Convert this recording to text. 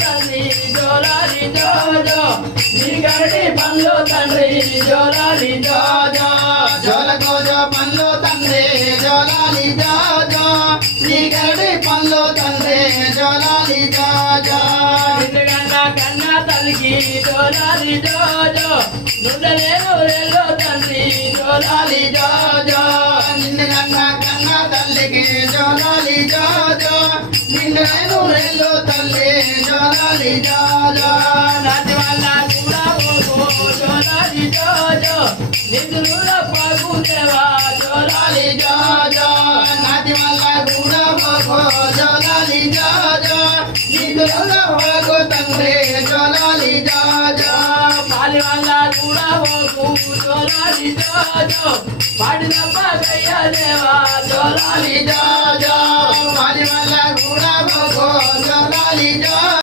తండ్రి జోలాలి జోజో నీ గరటి పండ్లు తండ్రి జోలాలి జోజో జోల గోజో పండ్లు తండ్రి జోలాలి జోజో నీ గరటి పండ్లు తండ్రి జోలాలి జోజో కన్న తల్లికి జోలాలి జోజో నుండలేను రెల్లో తండ్రి జోలాలి జోజో నిన్ను కన్న తల్లికి జోలాలి జోజో నిన్ను రెల్లు తల్లి జోలాలి జోజో నాటి వల్ల కూడా జోలాలి జోజో నిధుల పగు దేవా జోలాలి జోజో నాటి వల్ల కూడా జోలాలి జోజో నిన్ను పగు తండ్రి జోలాలి జోజో పాలి వల్ల కూడా జోలాలి జోజో పాడి తప్ప దేవా జోలాలి జోజో పాలి వల్ల కూడా జోలాలి జోజో